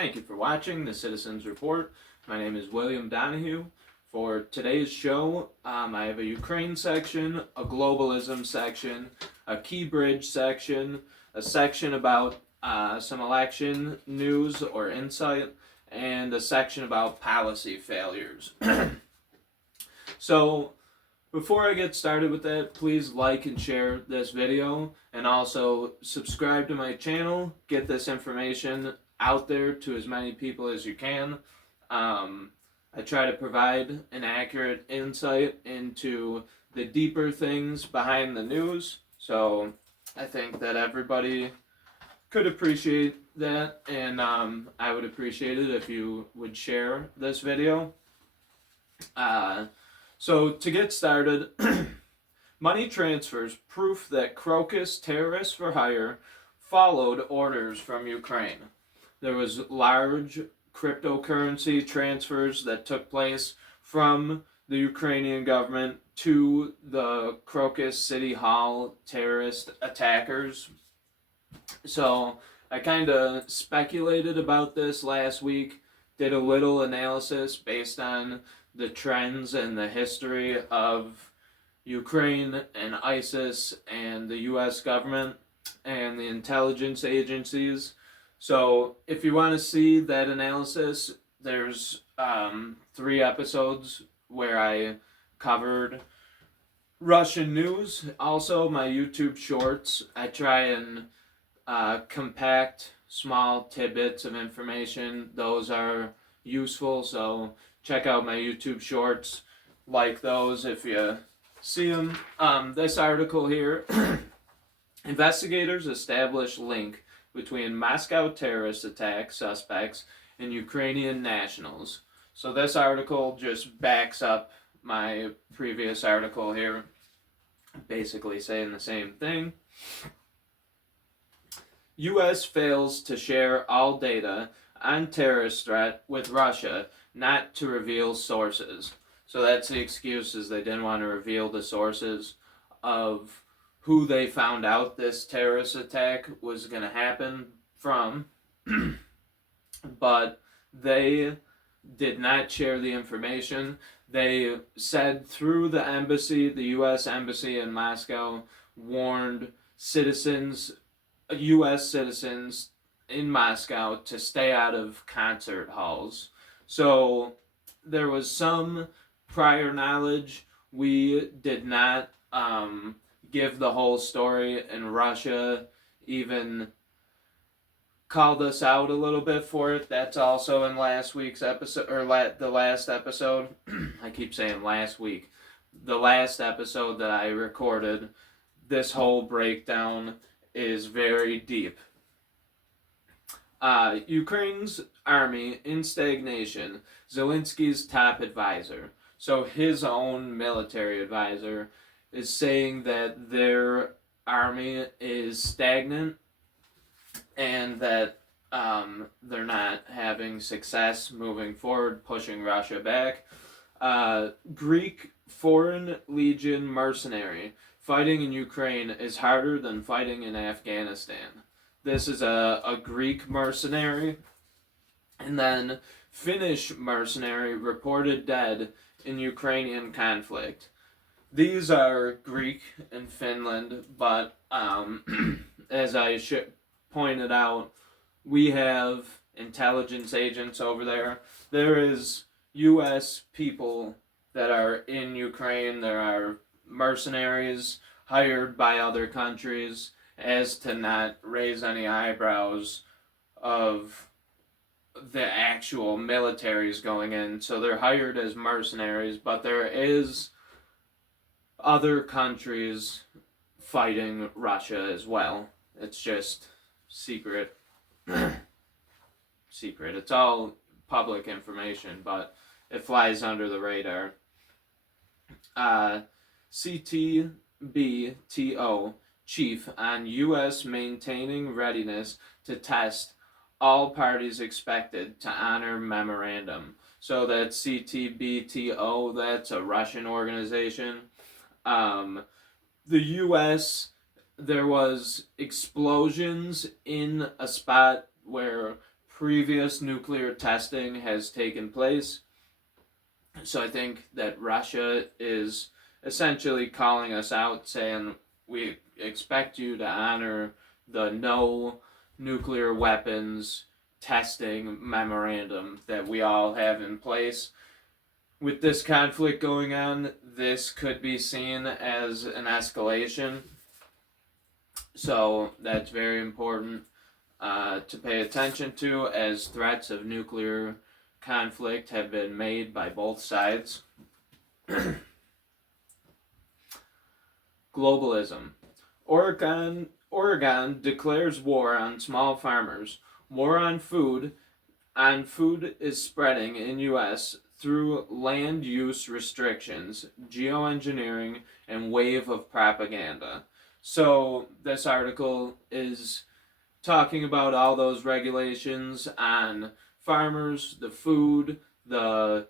Thank you for watching the Citizens Report. My name is William Donahue. For today's show, I have a Ukraine section, a globalism section, a key bridge section, a section about some election news or insight, and a section about policy failures. So, before I get started with that, please like and share this video, and also subscribe to my channel. Get this information out there to as many people as you can. I try to provide an accurate insight into the deeper things behind the news, so I think that everybody could appreciate that, and I would appreciate it if you would share this video. So to get started, money transfers proof that Crocus terrorists for hire followed orders from Ukraine. There was large cryptocurrency transfers that took place from the Ukrainian government to the Crocus City Hall terrorist attackers. So I kind of speculated about this last week, did a little analysis based on the trends and the history of Ukraine and ISIS and the US government and the intelligence agencies. So if you want to see that analysis, there's 3 episodes where I covered Russian news. Also, my YouTube shorts, I try and compact small tidbits of information. Those are useful, so check out my YouTube shorts, like those if you see them. This article here, investigators establish link between Moscow terrorist attack suspects and Ukrainian nationals. So this article just backs up my previous article here, basically saying the same thing. U.S. fails to share all data on terrorist threat with Russia, not to reveal sources. So that's the excuse, is they didn't want to reveal the sources of who they found out this terrorist attack was going to happen from. But they did not share the information. They said through the embassy, the U.S. embassy in Moscow warned citizens, U.S. citizens in Moscow, to stay out of concert halls. So there was some prior knowledge. We did not give the whole story, and Russia even called us out a little bit for it. That's also in last week's episode, or the last episode. I keep saying last week. The last episode that I recorded, this whole breakdown is very deep. Ukraine's army in stagnation. Zelensky's top advisor, so his own military advisor, is saying that their army is stagnant and that they're not having success moving forward, pushing Russia back. Greek Foreign Legion mercenary. Fighting in Ukraine is harder than fighting in Afghanistan. This is a Greek mercenary. And then Finnish mercenary reported dead in Ukrainian conflict. These are Greek and Finland, but as I pointed out, we have intelligence agents over there. There is U.S. people that are in Ukraine. There are mercenaries hired by other countries, as to not raise any eyebrows of the actual militaries going in. So they're hired as mercenaries, but there is other countries fighting Russia as well. It's just secret. Secret. It's all public information, but it flies under the radar. CTBTO chief on U.S. maintaining readiness to test all parties expected to honor memorandum. So that's CTBTO, that's a Russian organization. The U.S., there was explosions in a spot where previous nuclear testing has taken place. So I think that Russia is essentially calling us out, saying we expect you to honor the no nuclear weapons testing memorandum that we all have in place. With this conflict going on, this could be seen as an escalation. So that's very important to pay attention to, as threats of nuclear conflict have been made by both sides. Globalism. Oregon declares war on small farmers. War on food is spreading in U.S. through land use restrictions, geoengineering, and wave of propaganda. So this article is talking about all those regulations on farmers, the food, the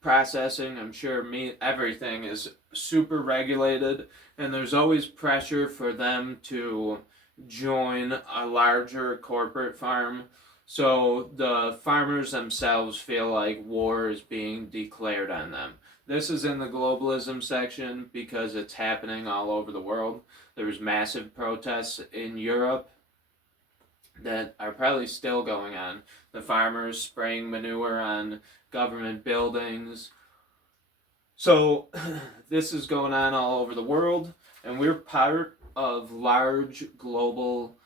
processing. I'm sure meat, everything is super regulated, and there's always pressure for them to join a larger corporate farm. So the farmers themselves feel like war is being declared on them. This is in the globalism section because it's happening all over the world. There's massive protests in Europe that are probably still going on. The farmers spraying manure on government buildings. So this is going on all over the world, and we're part of large global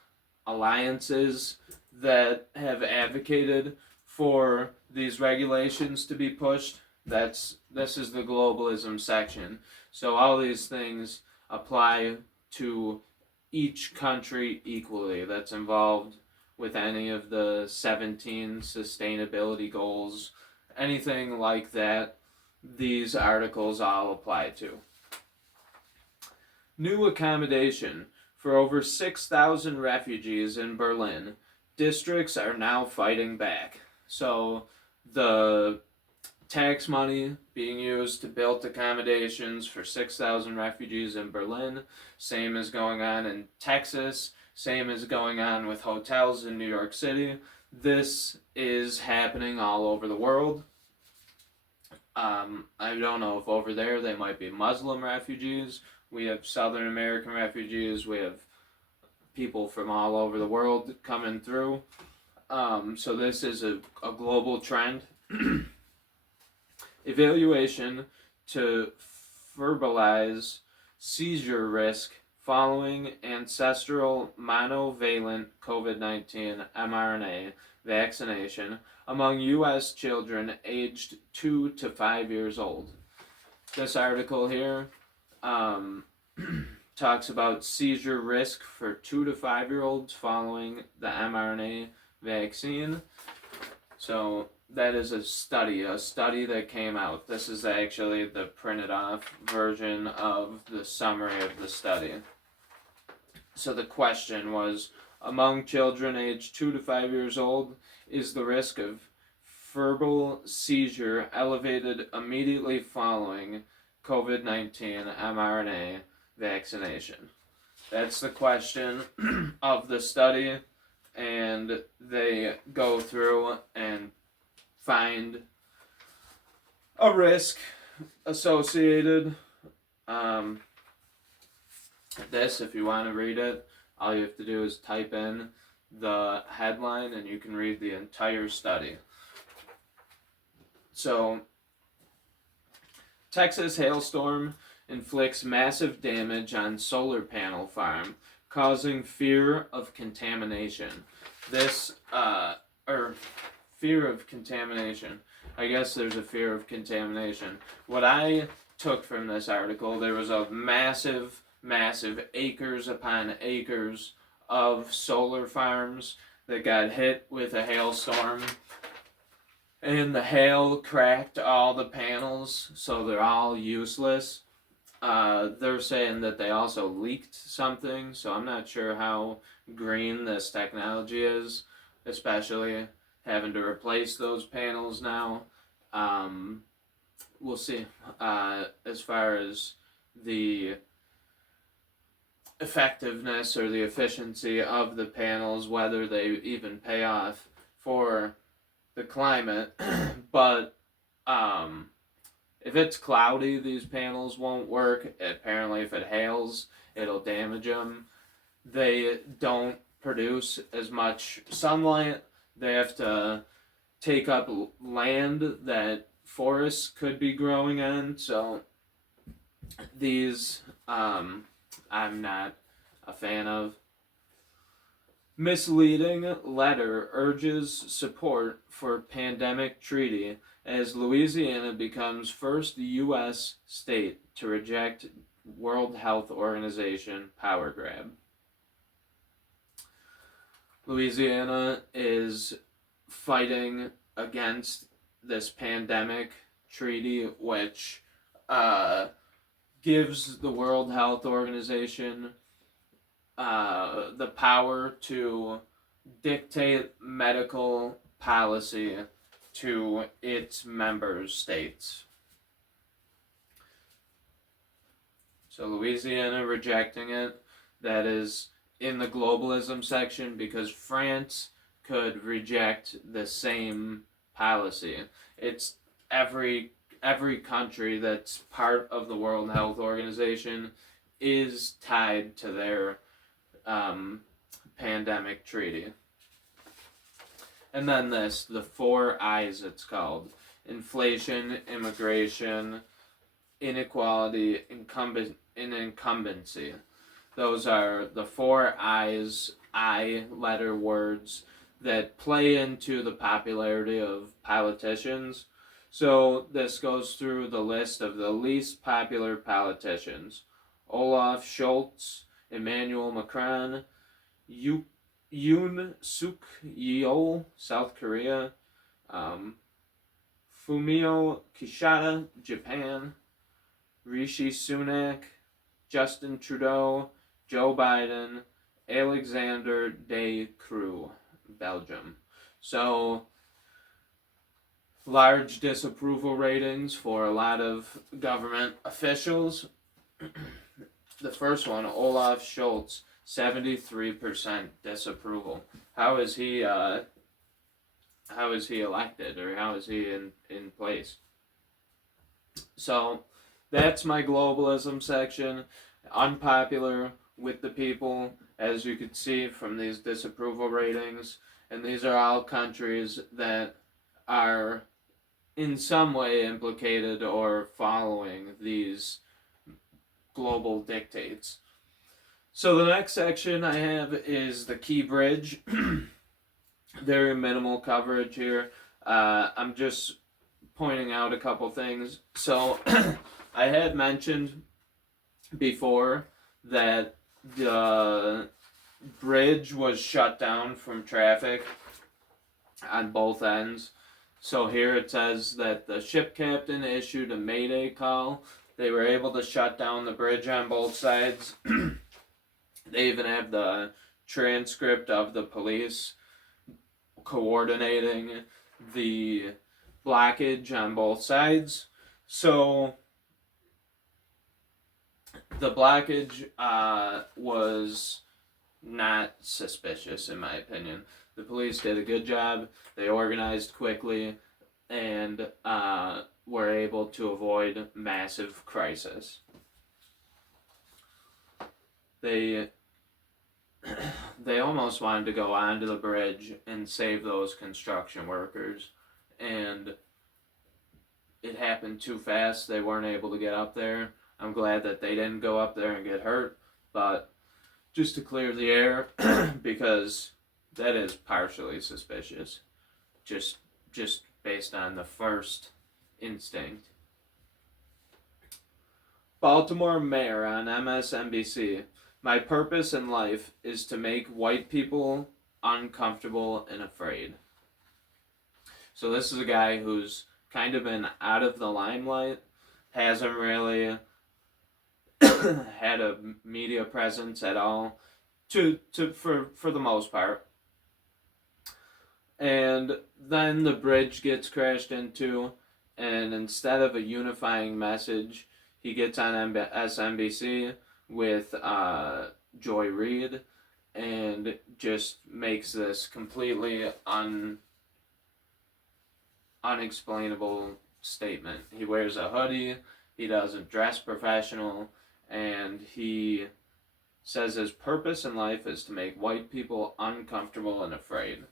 alliances that have advocated for these regulations to be pushed. This is the globalism section. So all these things apply to each country equally that's involved with any of the 17 sustainability goals, anything like that. These articles all apply to. New accommodation for over 6,000 refugees in Berlin. Districts are now fighting back. So the tax money being used to build accommodations for 6,000 refugees in Berlin, same is going on in Texas, same is going on with hotels in New York City. This is happening all over the world. I don't know if over there they might be Muslim refugees. We have Southern American refugees. We have people from all over the world coming through. So this is a global trend. Evaluation to verbalize seizure risk following ancestral monovalent COVID-19 mRNA vaccination among U.S. children aged 2 to 5 years old. This article here talks about seizure risk for 2 to 5 year olds following the mRNA vaccine. So that is a study that came out. This is actually the printed off version of the summary of the study. So the question was, among children aged 2 to 5 years old, is the risk of verbal seizure elevated immediately following COVID-19 mRNA vaccination? That's the question of the study, and they go through and find a risk associated. This, if you want to read it, all you have to do is type in the headline and you can read the entire study. So, Texas hailstorm inflicts massive damage on solar panel farm, causing fear of contamination. Fear of contamination. I guess there's a fear of contamination. What I took from this article, there was a massive acres upon acres of solar farms that got hit with a hailstorm, and the hail cracked all the panels, so they're all useless. They're saying that they also leaked something, so I'm not sure how green this technology is, especially having to replace those panels now. We'll see. As far as the effectiveness or the efficiency of the panels, whether they even pay off for the climate, but if it's cloudy, these panels won't work. Apparently, if it hails, it'll damage them. They don't produce as much sunlight. They have to take up land that forests could be growing in. So these, I'm not a fan of. Misleading letter urges support for pandemic treaty as Louisiana becomes first U.S. state to reject World Health Organization power grab. Louisiana is fighting against this pandemic treaty, which gives the World Health Organization the power to dictate medical policy to its member states. So Louisiana rejecting it. That is in the globalism section because France could reject the same policy. It's every country that's part of the World Health Organization is tied to their pandemic treaty. And then the 4 I's it's called: inflation, immigration, inequality, incumbency. Those are the 4 I's, I letter words that play into the popularity of politicians. So this goes through the list of the least popular politicians: Olaf Scholz, Emmanuel Macron, Yoon Suk Yeol, South Korea, Fumio Kishida, Japan, Rishi Sunak, Justin Trudeau, Joe Biden, Alexander De Croo, Belgium. So, large disapproval ratings for a lot of government officials. The first one, Olaf Scholz, 73% disapproval. How is he elected, or how is he in place? So that's my globalism section. Unpopular with the people, as you can see from these disapproval ratings. And these are all countries that are in some way implicated or following these global dictates. So the next section I have is the Key Bridge. Very minimal coverage here. I'm just pointing out a couple things. So I had mentioned before that the bridge was shut down from traffic on both ends. So here it says that the ship captain issued a mayday call. They were able to shut down the bridge on both sides. They even have the transcript of the police coordinating the blockage on both sides. So the blockage was not suspicious, in my opinion. The police did a good job. They organized quickly and were able to avoid massive crisis. They almost wanted to go onto the bridge and save those construction workers, and it happened too fast. They weren't able to get up there. I'm glad that they didn't go up there and get hurt, but just to clear the air, because that is partially suspicious, just based on the first instinct. Baltimore mayor on MSNBC: my purpose in life is to make white people uncomfortable and afraid. So this is a guy who's kind of been out of the limelight, hasn't really had a media presence at all, for the most part. And then the bridge gets crashed into, and instead of a unifying message, he gets on SNBC with Joy Reid and just makes this completely unexplainable statement. He wears a hoodie, he doesn't dress professional, and he says his purpose in life is to make white people uncomfortable and afraid.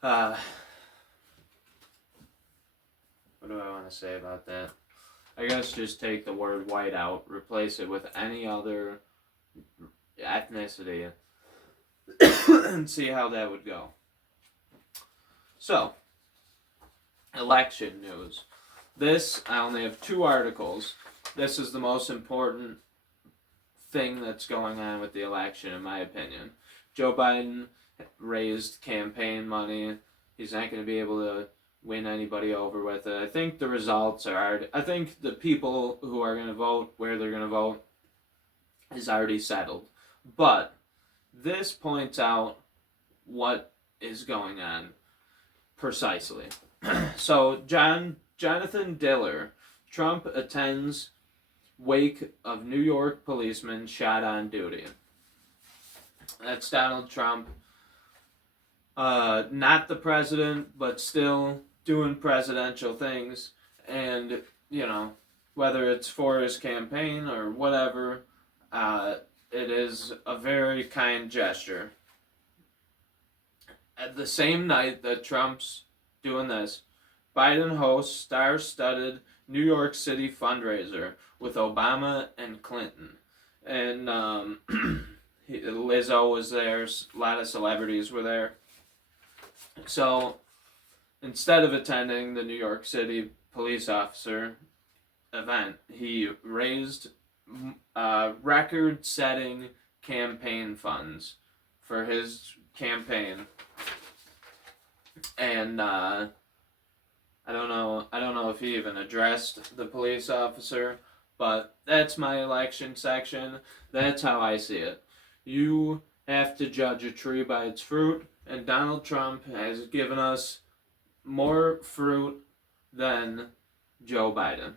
What do I want to say about that? I guess just take the word white out, replace it with any other ethnicity, and see how that would go. So, election news. This, I only have 2 articles. This is the most important thing that's going on with the election, in my opinion. Joe Biden raised campaign money. He's not going to be able to win anybody over with it. I think the results are already, I think the people who are going to vote, where they're going to vote, is already settled. But this points out what is going on precisely. So Jonathan Diller, Trump attends wake of New York policeman shot on duty. That's Donald Trump. Not the president, but still doing presidential things. And, you know, whether it's for his campaign or whatever, it is a very kind gesture. At the same night that Trump's doing this, Biden hosts star-studded New York City fundraiser with Obama and Clinton. And Lizzo was there, a lot of celebrities were there. So, instead of attending the New York City police officer event, he raised record-setting campaign funds for his campaign. And I don't know if he even addressed the police officer, but that's my election section. That's how I see it. You have to judge a tree by its fruit, and Donald Trump has given us more fruit than Joe Biden.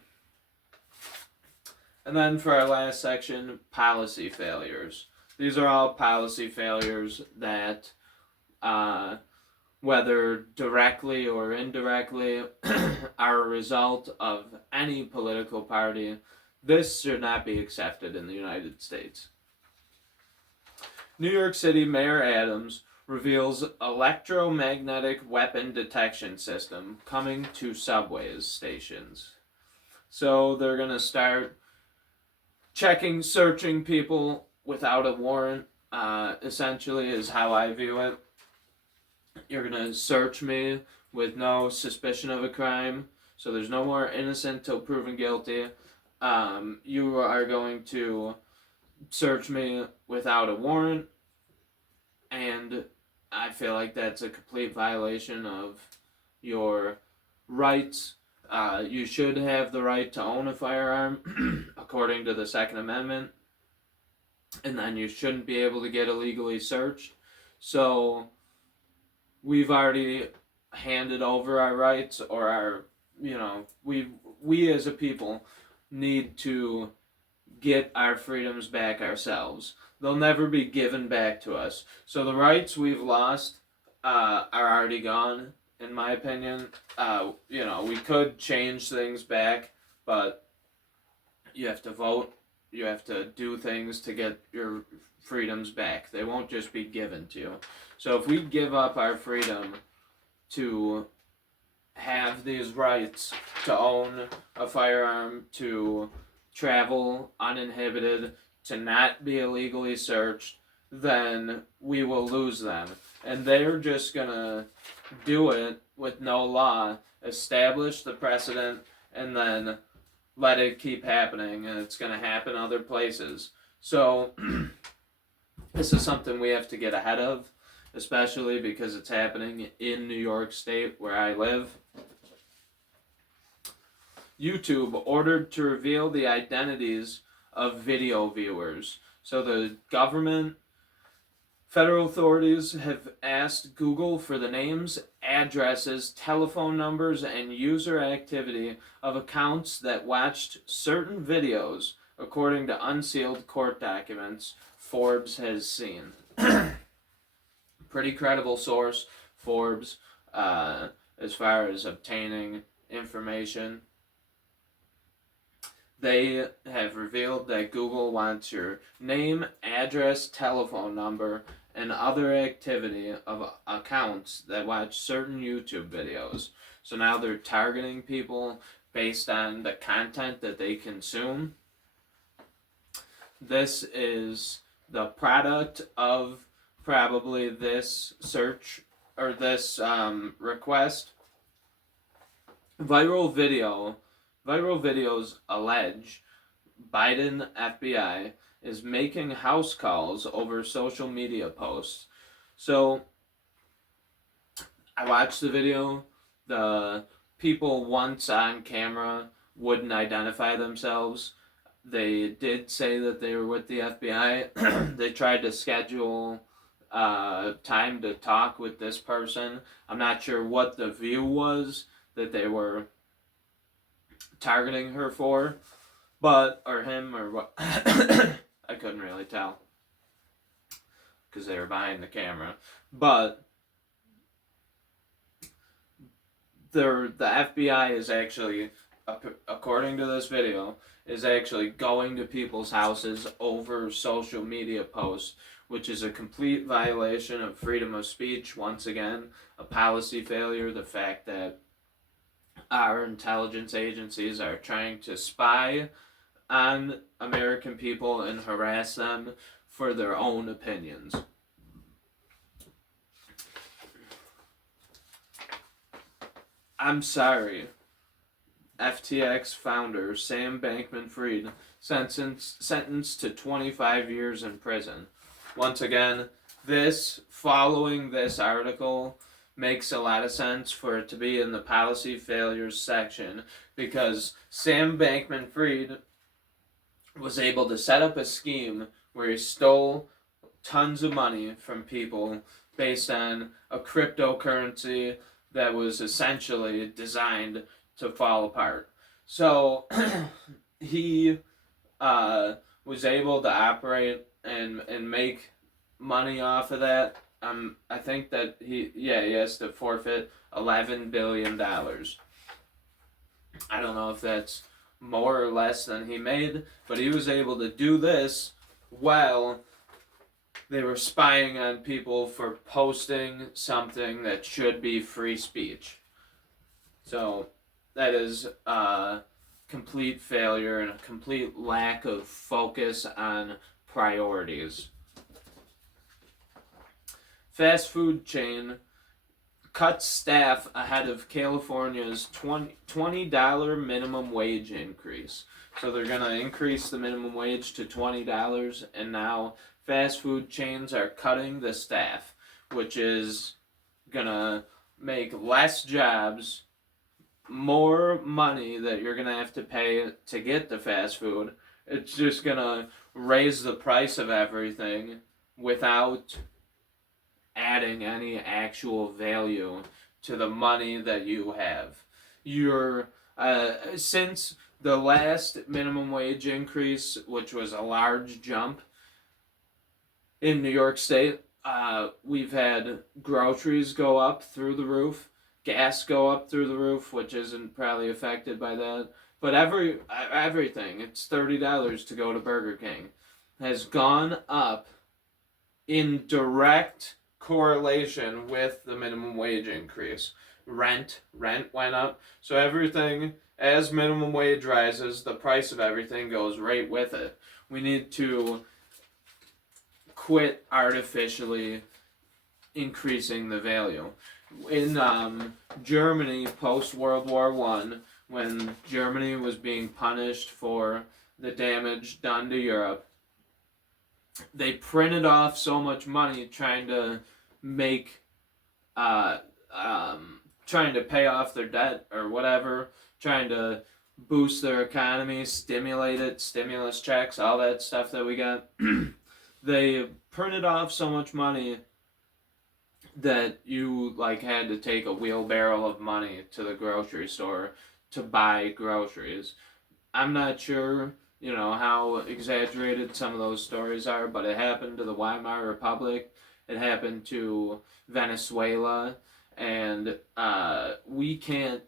And then for our last section, policy failures. These are all policy failures that, whether directly or indirectly, are a result of any political party. This should not be accepted in the United States. New York City Mayor Adams reveals electromagnetic weapon detection system coming to subway stations. So they're going to start searching people without a warrant, essentially, is how I view it. You're going to search me with no suspicion of a crime, so there's no more innocent till proven guilty. You are going to search me without a warrant, and I feel like that's a complete violation of your rights. You should have the right to own a firearm, according to the Second Amendment, and then you shouldn't be able to get illegally searched. So, we've already handed over our rights, or our, we as a people need to get our freedoms back ourselves. They'll never be given back to us. So the rights we've lost are already gone, in my opinion. We could change things back, but you have to vote. You have to do things to get your freedoms back. They won't just be given to you. So if we give up our freedom to have these rights to own a firearm, to travel uninhibited, to not be illegally searched, then we will lose them. And they're just gonna do it with no law, establish the precedent, and then let it keep happening, and it's gonna happen other places. So this is something we have to get ahead of, especially because it's happening in New York State, where I live. YouTube ordered to reveal the identities of video viewers. So the government, federal authorities have asked Google for the names, addresses, telephone numbers, and user activity of accounts that watched certain videos, according to unsealed court documents Forbes has seen. Pretty credible source, Forbes, as far as obtaining information. They have revealed that Google wants your name, address, telephone number, and other activity of accounts that watch certain YouTube videos. So now they're targeting people based on the content that they consume. This is the product of probably this search or this request. Viral videos allege Biden FBI is making house calls over social media posts. So I watched the video. The people once on camera wouldn't identify themselves. They did say that they were with the FBI. They tried to schedule time to talk with this person. I'm not sure what the view was that they were targeting her for, or him, or what. I couldn't really tell because they were behind the camera. But the FBI is actually, according to this video, is actually going to people's houses over social media posts, which is a complete violation of freedom of speech. Once again, a policy failure. The fact that our intelligence agencies are trying to spy on American people and harass them for their own opinions. I'm sorry. FTX founder Sam Bankman-Fried sentenced to 25 years in prison. Once again, following this article makes a lot of sense for it to be in the policy failures section, because Sam Bankman-Fried was able to set up a scheme where he stole tons of money from people based on a cryptocurrency that was essentially designed to fall apart. So he was able to operate and make money off of that. I think that he has to forfeit $11 billion. I don't know if that's more or less than he made, but he was able to do this while they were spying on people for posting something that should be free speech. So that is a complete failure and a complete lack of focus on priorities. Fast food chain cuts staff ahead of California's $20 minimum wage increase. So they're going to increase the minimum wage to $20, and now fast food chains are cutting the staff, which is going to make less jobs, more money that you're going to have to pay to get the fast food. It's just going to raise the price of everything without adding any actual value to the money that you have. Since the last minimum wage increase, which was a large jump in New York State, we've had groceries go up through the roof, gas go up through the roof, which isn't probably affected by that. But everything, it's $30 to go to Burger King, has gone up in direct correlation with the minimum wage increase. Rent went up. So everything, as minimum wage rises, the price of everything goes right with it. We need to quit artificially increasing the value. In Germany, post World War I, when Germany was being punished for the damage done to Europe, they printed off so much money trying to trying to pay off their debt or whatever, trying to boost their economy, stimulate it, stimulus checks, all that stuff that we got. They printed off so much money that you had to take a wheelbarrow of money to the grocery store to buy groceries. I'm not sure, how exaggerated some of those stories are, but it happened to the Weimar Republic, It happened to Venezuela, and we can't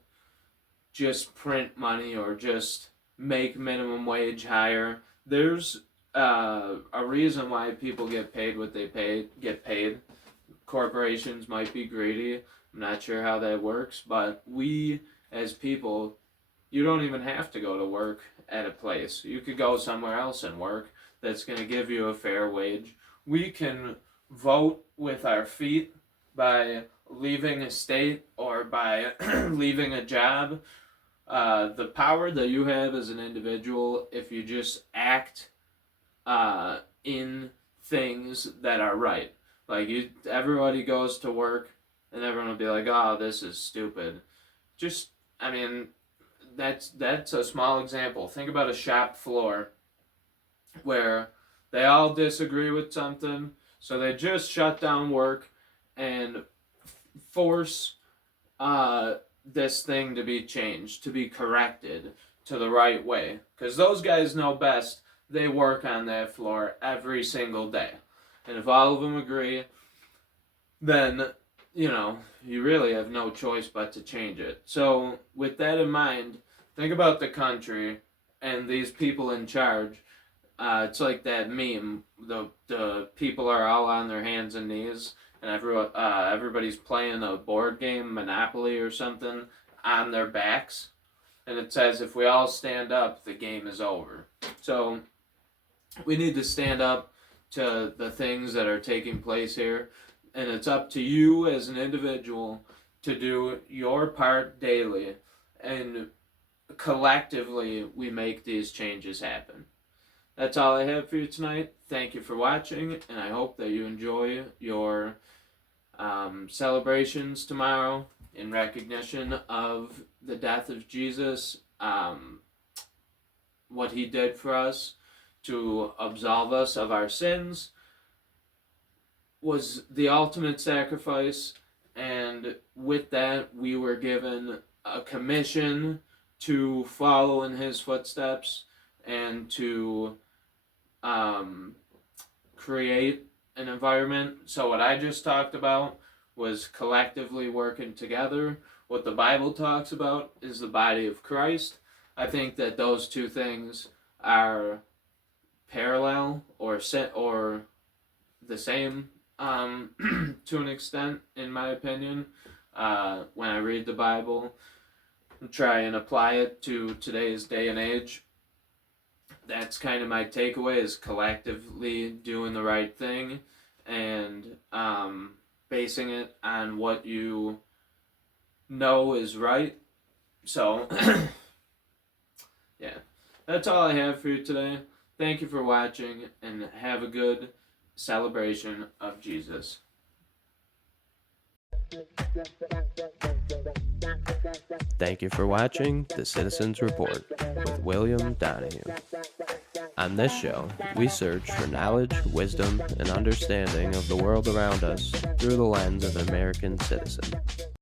just print money or just make minimum wage higher. There's a reason why people get paid what they get paid. Corporations might be greedy. I'm not sure how that works, but we as people, you don't even have to go to work at a place. You could go somewhere else and work that's going to give you a fair wage. We can vote with our feet by leaving a state or by leaving a job. The power that you have as an individual, if you just act in things that are right. Like everybody goes to work, and everyone will be like, "Oh, this is stupid." Just, I mean, that's a small example. Think about a shop floor where they all disagree with something, so they just shut down work and force this thing to be changed, to be corrected to the right way. Because those guys know best. They work on that floor every single day. And if all of them agree, then, you really have no choice but to change it. So, with that in mind, think about the country and these people in charge. It's like that meme. The people are all on their hands and knees, and everybody's playing a board game, Monopoly or something, on their backs. And it says, if we all stand up, the game is over. So, we need to stand up to the things that are taking place here. And it's up to you as an individual to do your part daily. And collectively, we make these changes happen. That's all I have for you tonight. Thank you for watching, and I hope that you enjoy your celebrations tomorrow in recognition of the death of Jesus, what he did for us to absolve us of our sins was the ultimate sacrifice, and with that we were given a commission to follow in his footsteps and to create an environment. So what I just talked about was collectively working together. What the Bible talks about is the body of Christ. I think that those two things are parallel or the same to an extent, in my opinion. When I read the Bible and try and apply it to today's day and age, that's kind of my takeaway, is collectively doing the right thing and basing it on what you know is right. So, yeah, that's all I have for you today. Thank you for watching, and have a good celebration of Jesus. Thank you for watching The Citizens Report with William Donahue. On this show, we search for knowledge, wisdom, and understanding of the world around us through the lens of an American citizen.